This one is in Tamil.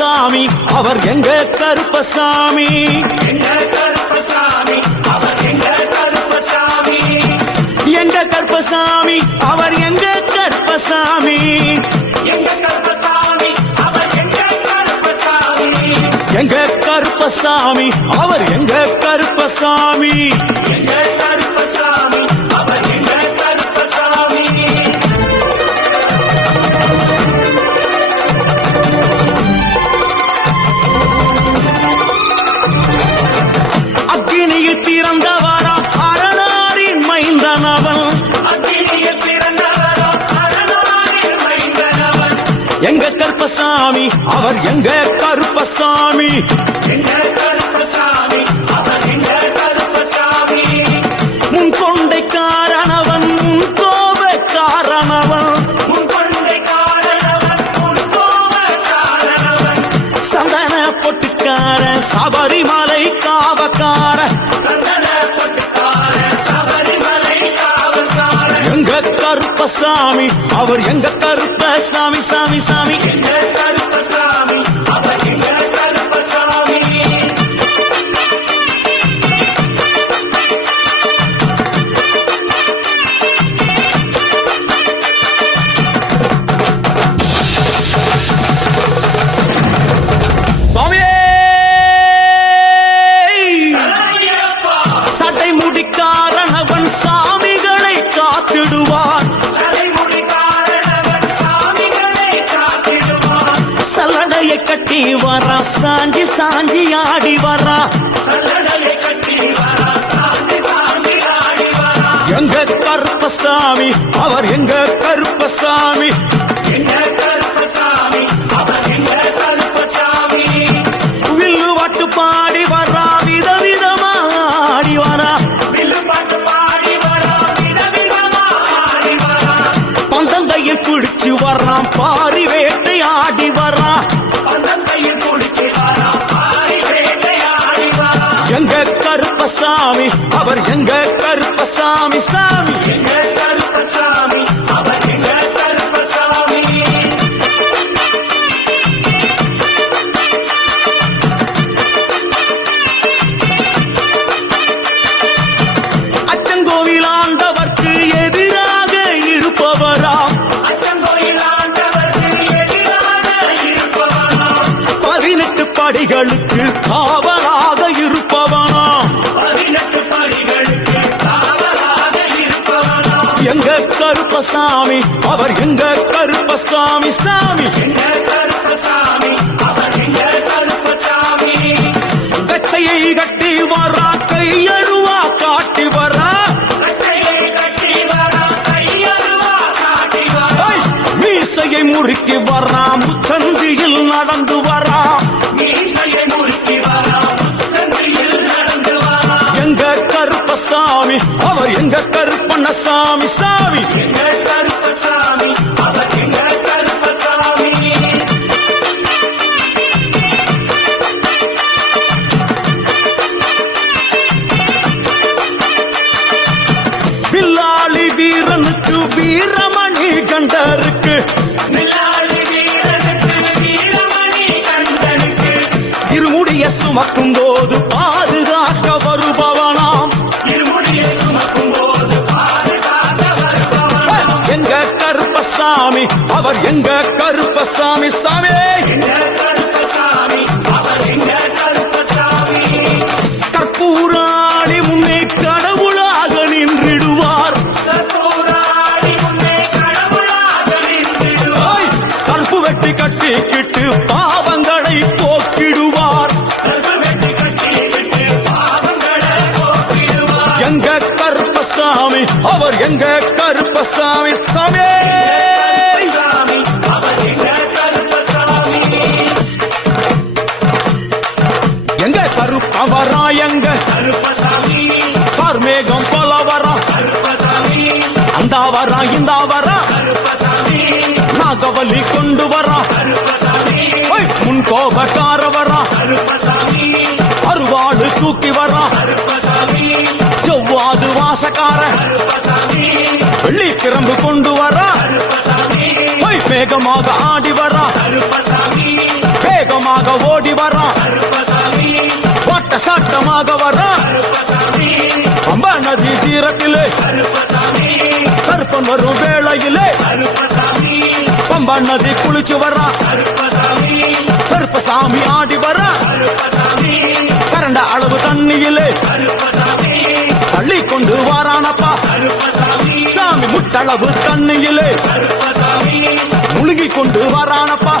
கருப்பசாமி அவர் எங்க கருப்பசாமி எங்க கருப்பசாமி அவர் எங்க கருப்பசாமி எங்க கருப்பசாமி அவர் எங்க கருப்பசாமி எங்க கருப்பசாமி அவர் எங்க கருப்பசாமி எங்க கருப்பசாமி அவர் எங்க கருப்பசாமி எங்க கருப்பசாமி அவர் எங்க கருப்பசாமி அக்னியில் திறந்தவரா அரணாரின் மைந்தனவன் அக்னியில் திறந்தவரா அரணாரின் மைந்தனவன் எங்க கருப்பசாமி அவர் எங்க கருப்பசாமி எங்க கருப்பசாமி அவர் எங்க கருப்பசாமி முன் கொண்டை காரணவன் முன் கோப காரணவன் முன் கொண்டை காரணவன் முன் கோப காரணவன் சந்தன பொட்டுக்கார சபரிமலை காவக்கார சந்தன பொட்டுக்கார சபரிமலை காவக்கார எங்க கருப்பசாமி அவர் எங்க கருப்பசாமி சாமி சாமி எங்க கருப்பசாமி அவர் எங்க கருப்பசாமி சட்டை முடிக்காரணவன் சாமிகளை காத்திடுவான் சல்லடையை கட்டி வரா சாஞ்சி சாஞ்சி ஆடி வரா எங்க கருப்பசாமி அவர் எங்க கருப்பசாமி எங்க கருப்பசாமி அவர் எங்க கருப்பசாமி வில்லு வாட்டு பாடி வரா விதவிதமா ஆடி வரா வில்லு பாட்டு பாடி வரா விதவிதமா ஆடி வரா பந்தங்கையில் குடிச்சு வர்றான் பாரி வேட்டை ஆடி வரா பந்தங்கையில் குடிச்சு வரா பாரி வேட்டை ஆடி வரா எங்க கருப்பசாமி அவர் எங்க கருப்பசாமி சாமி எங்க கருப்பசாமி அவர் எங்க கருப்பசாமி அச்சங்கோவில் ஆண்டவர்க்கு எதிராக இருப்பவராம் அச்சங்கோவில் ஆண்டவர்க்கு எதிராக இருப்பவராம் 18 படிகளுக்கு காவலாக இருப்பவனாம் 18 படிகளுக்கு காவலாக இருப்பவனாம் எங்க கருப்பசாமி அவர் எங்க கருப்பசாமி சாமி எங்க கருப்பசாமி அவர் எங்க கருப்பசாமி கச்சையை கட்டி வரா கையருவா காட்டி வரா கச்சையை கட்டி வரா கையருவா காட்டி வரா மீசையை முறுக்கி வரா முச்சந்தியில் நடந்து வரா மீசையை முறுக்கி வரா முச்சந்தியில் நடந்து வரா எங்க கருப்பசாமி அவர் எங்க கருப்பண்ணசாமி சாமி எங்க கருப்பசாமி அவர் எங்க கருப்பசாமி வில்லாளி வீரனுக்கு வீரமணி கண்டருக்கு வில்லாளி வீரனுக்கு வீரமணி கண்டருக்கு இருமுடிய சுமக்கும் போது பாதுகாக்க வருபவனாம் இருமுடிய சுமக்கும் போது பாதுகாக்க வருபவனாம் எங்க கருப்பசாமி அவர் எங்க கருப்பசாமி சாமி எங்க கருப்பசாமி அவர் எங்க கருப்பசாமி கற்பூராளி முன்னே கடவுளாக நின்றிடுவார் கற்பூராளி முன்னே கடவுளாக நின்றிடுவார் கற்பு வெட்டி கட்டிக்கிட்டு பாவங்களை போக்கிடுவார் கற்பு வெட்டி கட்டிக்கிட்டு பாவங்களை போக்கிடுவார் எங்க கருப்பசாமி அவர் எங்க கருப்பசாமி சாமி அவர் எங்க கருப்பசாமி எங்க கருப்பவரா எங்க கருப்பசாமி கார்மேகம் போல வரா கருப்பசாமி அந்த வரா இந்த வரா கருப்பசாமி நாகவலி கொண்டு வரா கருப்பசாமி முன் கோபக்கார வரா கருப்பசாமி அருவாடு தூக்கி வரா கருப்பசாமி செவ்வாது வாசக்கார கருப்பசாமி வெள்ளி கிரம்பு கொண்டு வரா கருப்பசாமி வேகமாக ஆடி வரா கருப்பசாமி வேகமாக ஓடி வரான் ஓட்ட சாட்டமாக வரான் பம்பா நதி தீரத்திலே கருப்பன் வரும் வேளையிலே பம்பா நதி குளிச்சு வரான் கருப்பசாமி ஆடி வரான் கரண்ட அளவு தண்ணியிலே தள்ளி கொண்டு வாரானப்பா சாமி முட்டளவு தண்ணியிலே முழுகி கொண்டு வாரானப்பா